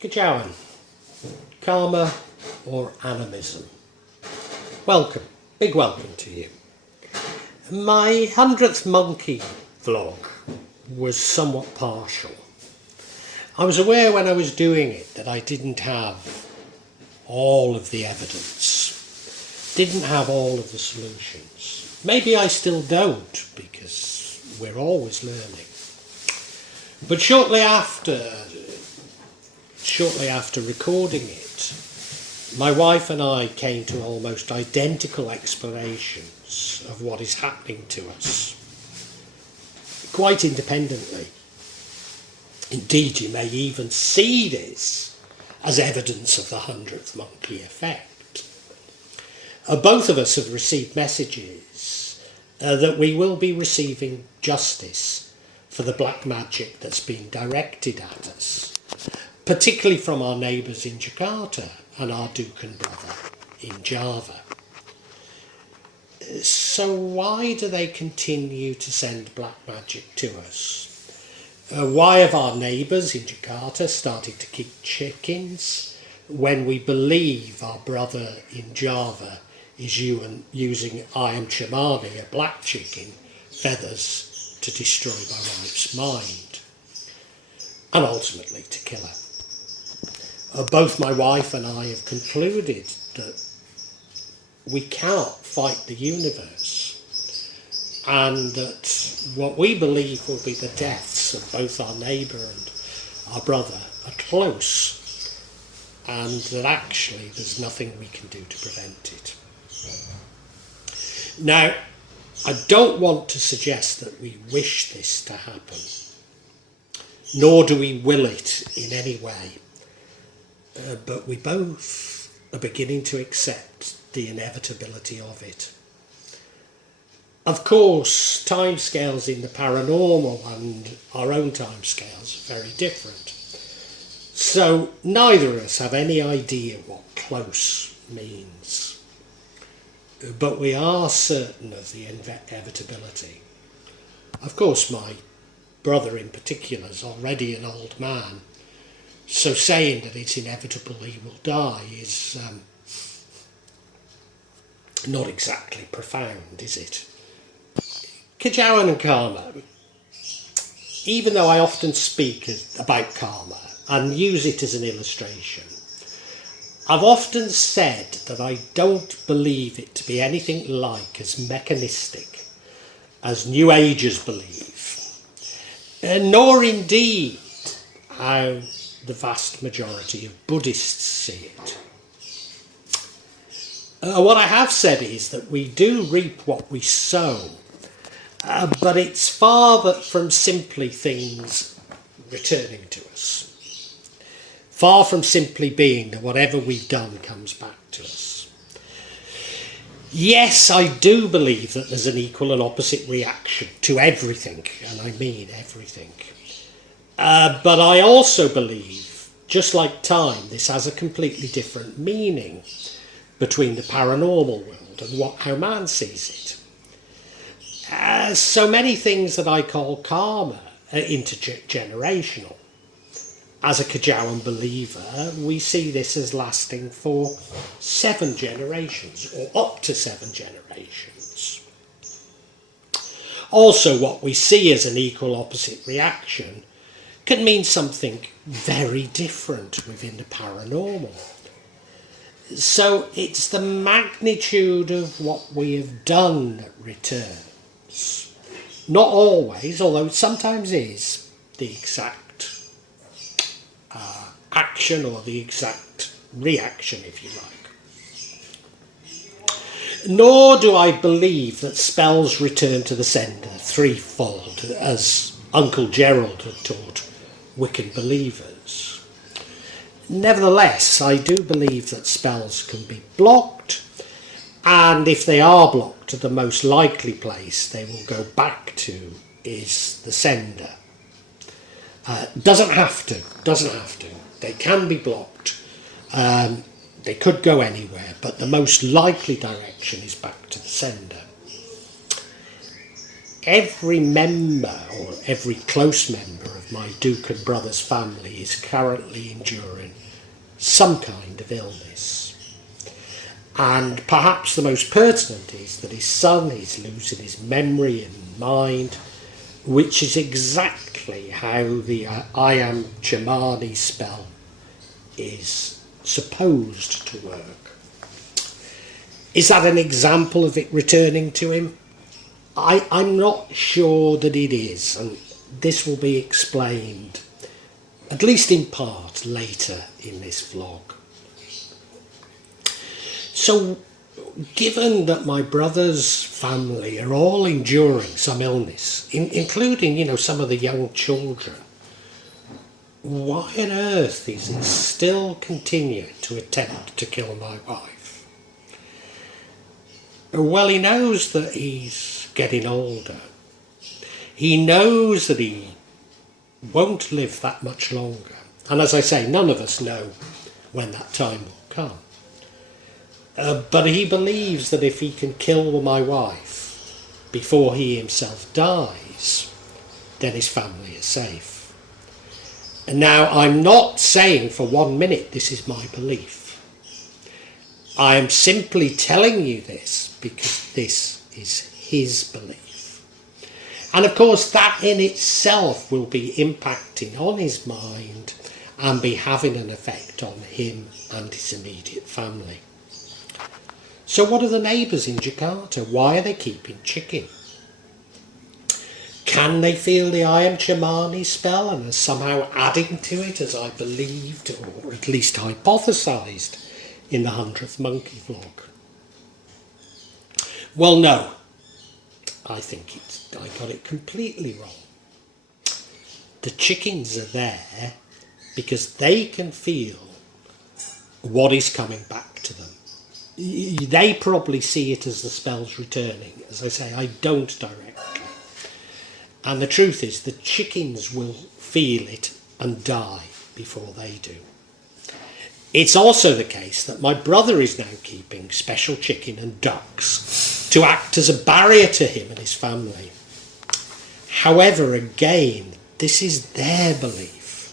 Kejawen, karma or animism? Welcome, big welcome to you. My 100th monkey vlog was somewhat partial. I was aware when I was doing it that I didn't have all of the evidence, didn't have all of the solutions. Maybe I still don't, because we're always learning. But shortly after recording it, my wife and I came to almost identical explanations of what is happening to us, quite independently. Indeed, you may even see this as evidence of the 100th monkey effect. Both of us have received messages that we will be receiving justice for the black magic that's been directed at us, particularly from our neighbours in Jakarta and our dukun brother in Java. So why do they continue to send black magic to us? Why have our neighbours in Jakarta started to keep chickens when we believe our brother in Java is using ayam cemani, a black chicken, feathers to destroy my wife's mind and ultimately to kill her? Both my wife and I have concluded that we cannot fight the universe, and that what we believe will be the deaths of both our neighbour and our brother are close, and that actually there's nothing we can do to prevent it. Now, I don't want to suggest that we wish this to happen, nor do we will it in any way. But we both are beginning to accept the inevitability of it. Of course, timescales in the paranormal and our own timescales are very different. So neither of us have any idea what close means. But we are certain of the inevitability. Of course, my brother in particular is already an old man, so saying that it's inevitable he will die is not exactly profound, is it? Kejawen and karma. Even though I often speak about karma and use it as an illustration, I've often said that I don't believe it to be anything like as mechanistic as New Agers believe, nor indeed how the vast majority of Buddhists see it. What I have said is that we do reap what we sow, but it's far from simply things returning to us. Far from simply being that whatever we've done comes back to us. Yes, I do believe that there's an equal and opposite reaction to everything, and I mean everything. But I also believe, just like time, this has a completely different meaning between the paranormal world and how man sees it. So many things that I call karma are intergenerational. As a Kejawen believer, we see this as lasting for 7 generations, or up to 7 generations. Also, what we see as an equal opposite reaction can mean something very different within the paranormal. So it's the magnitude of what we have done that returns. Not always, although it sometimes is, the exact action or the exact reaction, if you like. Nor do I believe that spells return to the sender threefold, as Uncle Gerald had taught Wiccan believers. Nevertheless, I do believe that spells can be blocked, and if they are blocked, the most likely place they will go back to is the sender. Doesn't have to. They can be blocked. They could go anywhere, but the most likely direction is back to the sender. every member or every close member of my dukun brother's family is currently enduring some kind of illness. And perhaps the most pertinent is that his son is losing his memory and mind, which is exactly how the I am Chamani spell is supposed to work. Is that an example of it returning to him? I'm not sure that it is, and this will be explained, at least in part, later in this vlog. So, given that my brother's family are all enduring some illness, including, some of the young children, why on earth is he still continuing to attempt to kill my wife? Well, he knows that he's getting older. He knows that he won't live that much longer. And as I say, none of us know when that time will come. But he believes that if he can kill my wife before he himself dies, then his family is safe. And now, I'm not saying for 1 minute this is my belief. I am simply telling you this because this is his belief. And of course, that in itself will be impacting on his mind and be having an effect on him and his immediate family. So what are the neighbours in Jakarta? Why are they keeping chicken? Can they feel the I am Chamani spell and are somehow adding to it, as I believed, or at least hypothesised, in the 100th Monkey vlog? Well, no. I think I got it completely wrong. The chickens are there because they can feel what is coming back to them. They probably see it as the spell's returning. As I say, I don't directly. And the truth is, the chickens will feel it and die before they do. It's also the case that my brother is now keeping special chicken and ducks to act as a barrier to him and his family. However, again, this is their belief.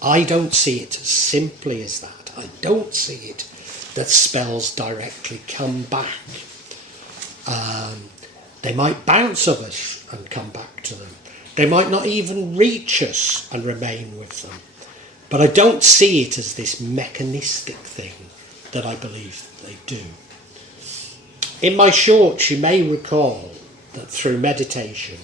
I don't see it as simply as that. I don't see it that spells directly come back. They might bounce off us and come back to them. They might not even reach us and remain with them. But I don't see it as this mechanistic thing that I believe they do. In my shorts, you may recall that through meditation,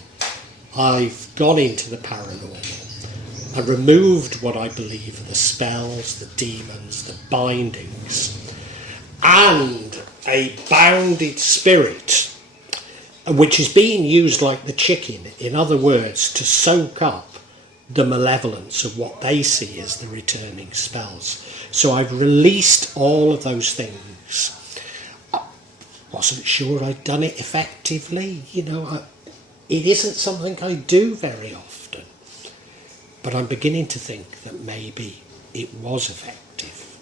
I've gone into the paranormal and removed what I believe are the spells, the demons, the bindings, and a bounded spirit, which is being used like the chicken, in other words, to soak up the malevolence of what they see as the returning spells. So I've released all of those things. I wasn't sure I'd done it effectively. It isn't something I do very often. But I'm beginning to think that maybe it was effective.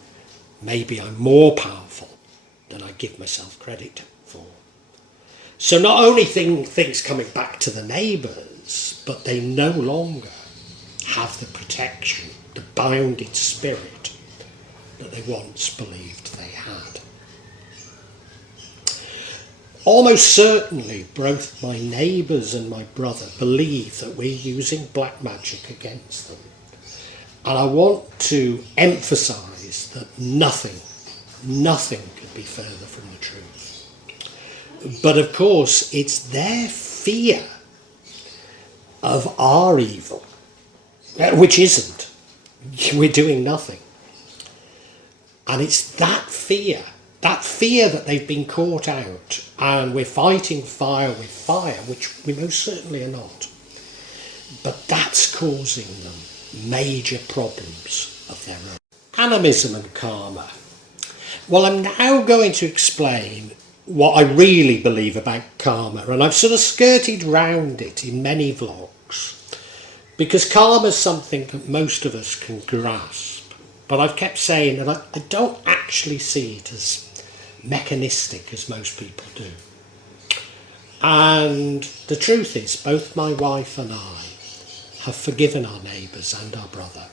Maybe I'm more powerful than I give myself credit for. So not only things coming back to the neighbours, but they no longer have the protection, the bounded spirit that they once believed they had. Almost certainly both my neighbours and my brother believe that we're using black magic against them. And I want to emphasise that nothing could be further from the truth. But of course, it's their fear of our evil, which isn't. We're doing nothing. And it's that fear that they've been caught out, and we're fighting fire with fire, which we most certainly are not. But that's causing them major problems of their own. Animism and karma. Well, I'm now going to explain what I really believe about karma, and I've sort of skirted round it in many vlogs, because karma is something that most of us can grasp. But I've kept saying that I don't actually see it as mechanistic as most people do. And the truth is, both my wife and I have forgiven our neighbours and our brother.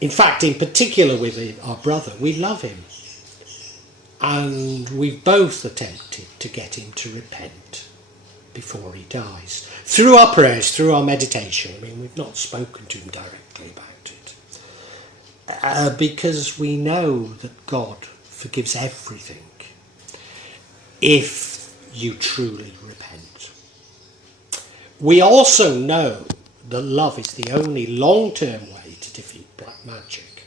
In fact, in particular with our brother, we love him. And we've both attempted to get him to repent before he dies. Through our prayers, through our meditation. I mean, we've not spoken to him directly about it. Because we know that God forgives everything if you truly repent. We also know that love is the only long-term way to defeat black magic.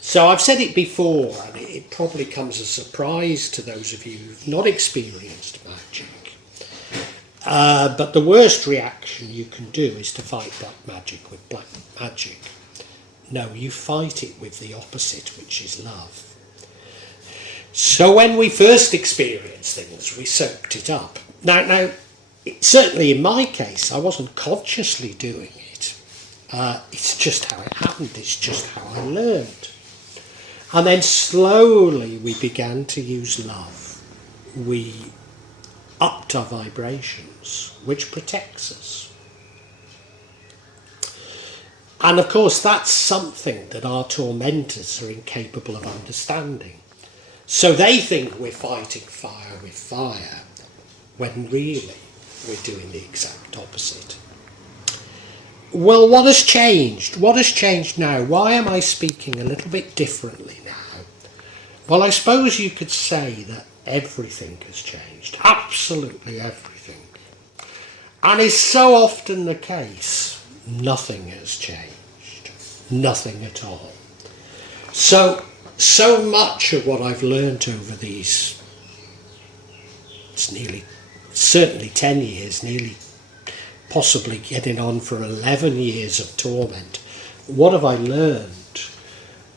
So I've said it before, and it probably comes as a surprise to those of you who've not experienced magic. But the worst reaction you can do is to fight black magic with black magic. No, you fight it with the opposite, which is love. So when we first experienced things, we soaked it up. Now, certainly in my case, I wasn't consciously doing it. It's just how it happened. It's just how I learned. And then slowly we began to use love. We upped our vibrations, which protects us. And of course, that's something that our tormentors are incapable of understanding. So they think we're fighting fire with fire, when really we're doing the exact opposite. Well, what has changed? What has changed now? Why am I speaking a little bit differently now? Well, I suppose you could say that everything has changed. Absolutely everything. And it's so often the case, nothing has changed. Nothing at all. So much of what I've learnt over these, certainly 10 years, nearly possibly getting on for 11 years of torment. What have I learned?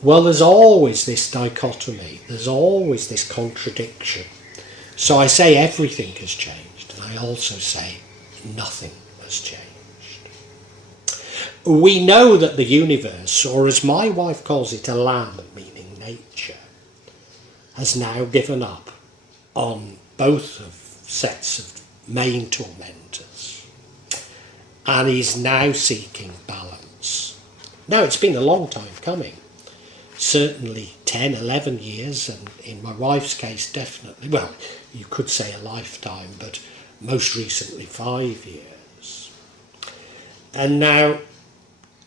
Well, there's always this dichotomy. There's always this contradiction. So I say everything has changed, and I also say nothing has changed. We know that the universe, or as my wife calls it, a lamb, meaning nature, has now given up on both of sets of main tormentors, and is now seeking balance. Now, it's been a long time coming, certainly 10, 11 years, and in my wife's case definitely, well, you could say a lifetime, but most recently 5 years. And now,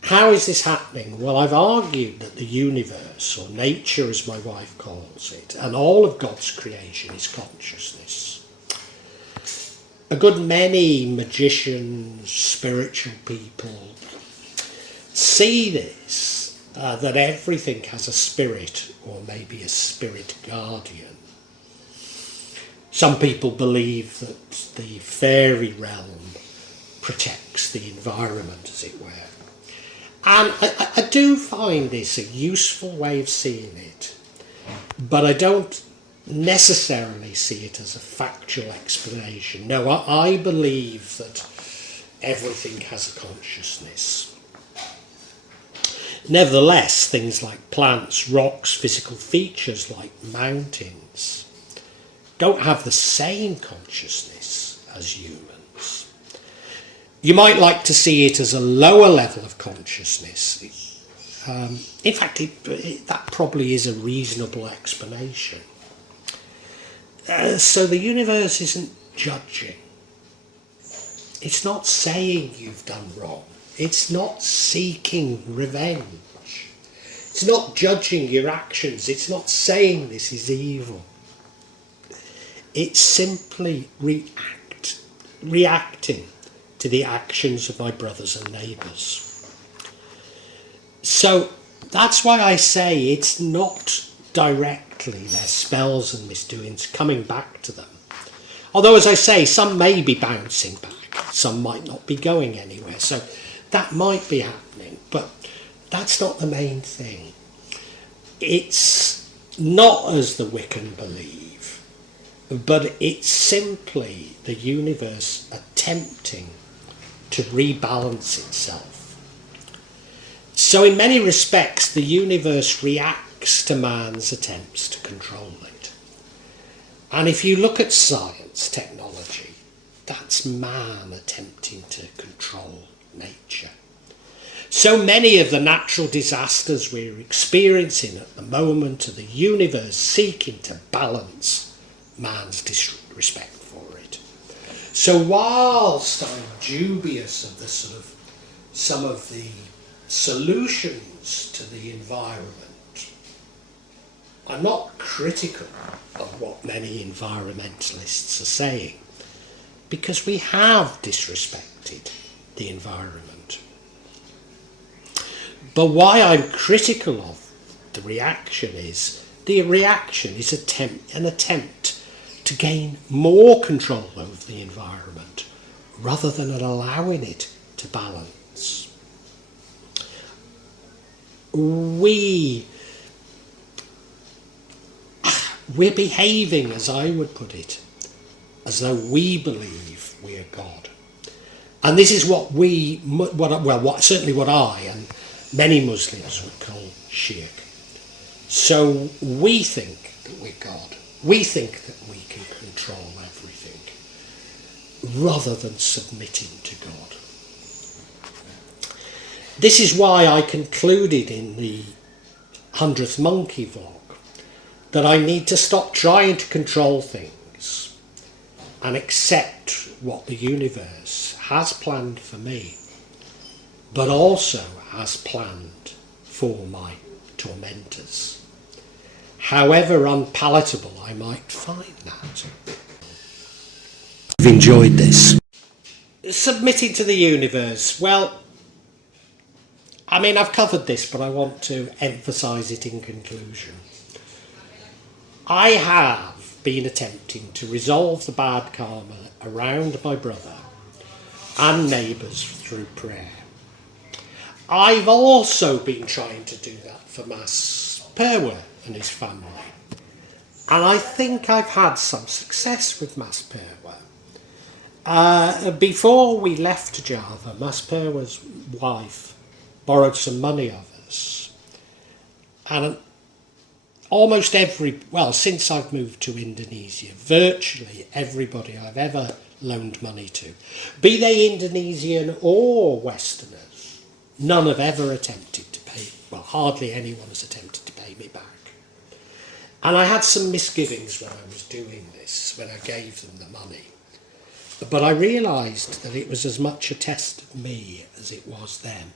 how is this happening? Well, I've argued that the universe, or nature as my wife calls it, and all of God's creation is consciousness. A good many magicians, spiritual people see this, that everything has a spirit, or maybe a spirit guardian. Some people believe that the fairy realm protects the environment, as it were. And I do find this a useful way of seeing it, but I don't necessarily see it as a factual explanation. No, I believe that everything has a consciousness. Nevertheless, things like plants, rocks, physical features like mountains don't have the same consciousness as humans. You might like to see it as a lower level of consciousness. In fact, that probably is a reasonable explanation. So the universe isn't judging. It's not saying you've done wrong. It's not seeking revenge. It's not judging your actions. It's not saying this is evil. It's simply reacting to the actions of my brothers and neighbours. So that's why I say it's not directly their spells and misdoings coming back to them. Although, as I say, some may be bouncing back, some might not be going anywhere, so that might be happening, but that's not the main thing. It's not as the Wiccan believe, but it's simply the universe attempting to rebalance itself. So in many respects, the universe reacts to man's attempts to control it. And if you look at science, technology, that's man attempting to control nature. So many of the natural disasters we're experiencing at the moment are the universe seeking to balance man's disrespect for it. So whilst I'm dubious of some of the solutions to the environment, I'm not critical of what many environmentalists are saying, because we have disrespected the environment. But why I'm critical of the reaction is an attempt to gain more control over the environment rather than allowing it to balance. We're behaving, as I would put it, as though we believe we are God. And this is what certainly what I and many Muslims would call shirk. So we think that we're God. We think that we can control everything rather than submitting to God. This is why I concluded in the 100th Monkey vlog that I need to stop trying to control things and accept what the universe has planned for me, but also has planned for my tormentors, however unpalatable I might find that. I've enjoyed this. Submitting to the universe, well, I mean, I've covered this, but I want to emphasise it in conclusion. I have been attempting to resolve the bad karma around my brother and neighbours through prayer. I've also been trying to do that for Mas Perwa and his family. And I think I've had some success with Mas Perwa. Before we left Java, Mas Perwa's wife borrowed some money of us. And almost since I've moved to Indonesia, virtually everybody I've ever loaned money to, be they Indonesian or Westerners, none have ever attempted to pay, well, hardly anyone has attempted to pay me back. And I had some misgivings when I was doing this, when I gave them the money. But I realised that it was as much a test of me as it was them,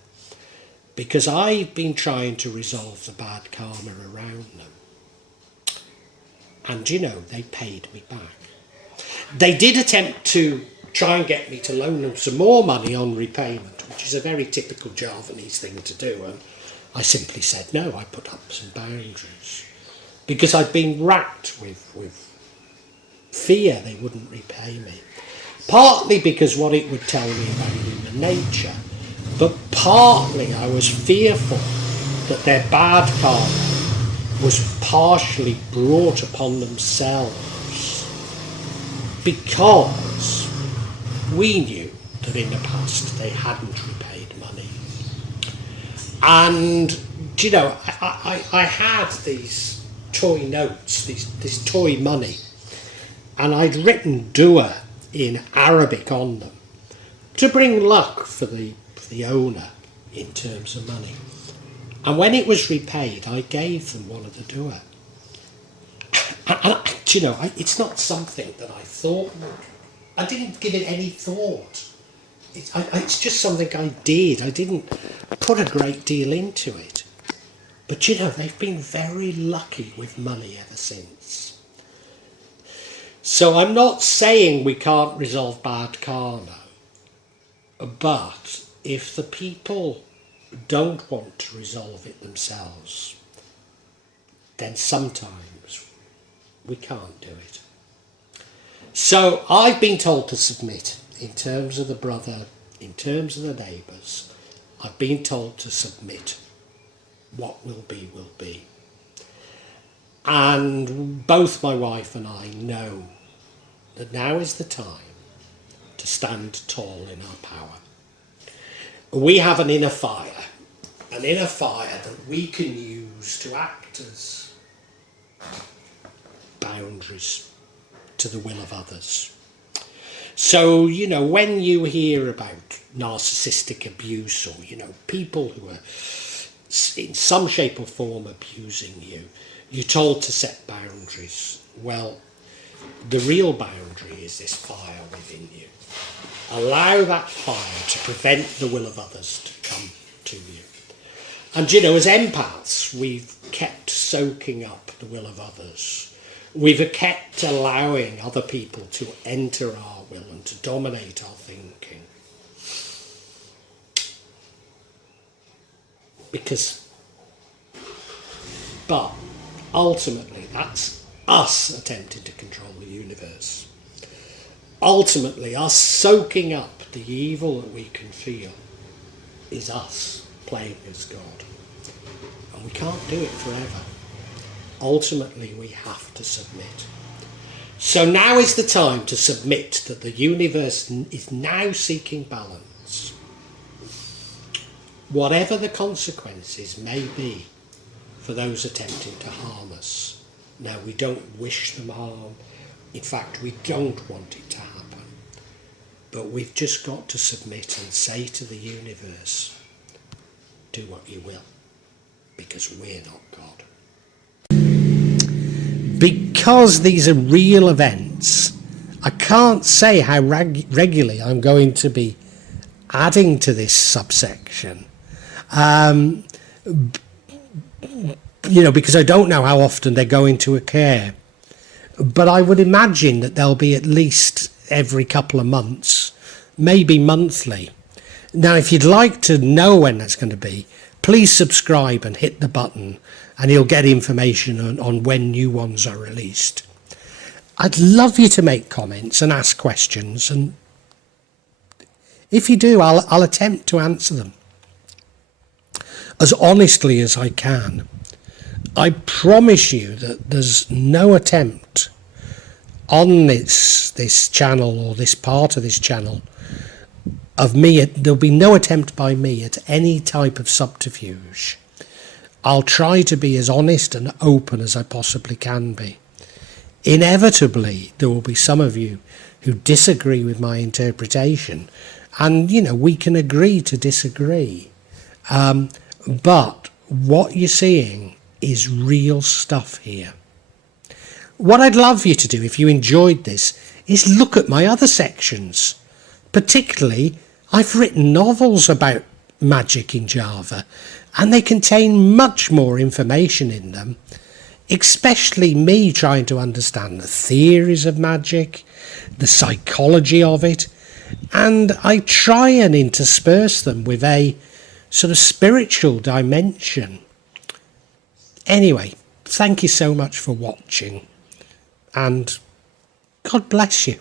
because I've been trying to resolve the bad karma around them. And, they paid me back. They did attempt to try and get me to loan them some more money on repayment, which is a very typical Javanese thing to do. And I simply said no. I put up some boundaries because I'd been racked with fear they wouldn't repay me. Partly because what it would tell me about human nature, but partly I was fearful that their bad karma was partially brought upon themselves because we knew that in the past they hadn't repaid money. And, I had these toy notes, this toy money, and I'd written dua in Arabic on them to bring luck for the owner in terms of money. And when it was repaid, I gave them one of the dua. And it's not something that I thought. I didn't give it any thought. It's just something I did. I didn't put a great deal into it. But they've been very lucky with money ever since. So I'm not saying we can't resolve bad karma, but if the people don't want to resolve it themselves, then sometimes we can't do it. So I've been told to submit in terms of the brother, in terms of the neighbours. I've been told to submit. What will be, will be. And both my wife and I know that now is the time to stand tall in our power. We have an inner fire that we can use to act as boundaries to the will of others. So, when you hear about narcissistic abuse or, people who are in some shape or form abusing you, you're told to set boundaries. Well, the real boundary is this fire within you. Allow that fire to prevent the will of others to come to you. And, as empaths, we've kept soaking up the will of others. We've kept allowing other people to enter our will and to dominate our thinking. But ultimately, that's us attempting to control the universe. Ultimately, us soaking up the evil that we can feel is us playing as God. And we can't do it forever. Ultimately, we have to submit. So now is the time to submit that the universe is now seeking balance. Whatever the consequences may be for those attempting to harm us. Now, we don't wish them harm. In fact, we don't want it to happen. But we've just got to submit and say to the universe, do what you will, because we're not God. Because these are real events, I can't say how regularly I'm going to be adding to this subsection. Because I don't know how often they're going to occur. But I would imagine that there'll be at least every couple of months, maybe monthly. Now, if you'd like to know when that's going to be, please subscribe and hit the button, and you'll get information on when new ones are released. I'd love you to make comments and ask questions, and if you do, I'll attempt to answer them as honestly as I can. I promise you that there's no attempt on this channel or this part of this channel of me. There'll be no attempt by me at any type of subterfuge. I'll try to be as honest and open as I possibly can be. Inevitably, there will be some of you who disagree with my interpretation, and we can agree to disagree. But what you're seeing is real stuff here. What I'd love you to do, if you enjoyed this, is look at my other sections. Particularly, I've written novels about magic in Java, and they contain much more information in them, especially me trying to understand the theories of magic, the psychology of it, and I try and intersperse them with a sort of spiritual dimension. Anyway, thank you so much for watching, and God bless you.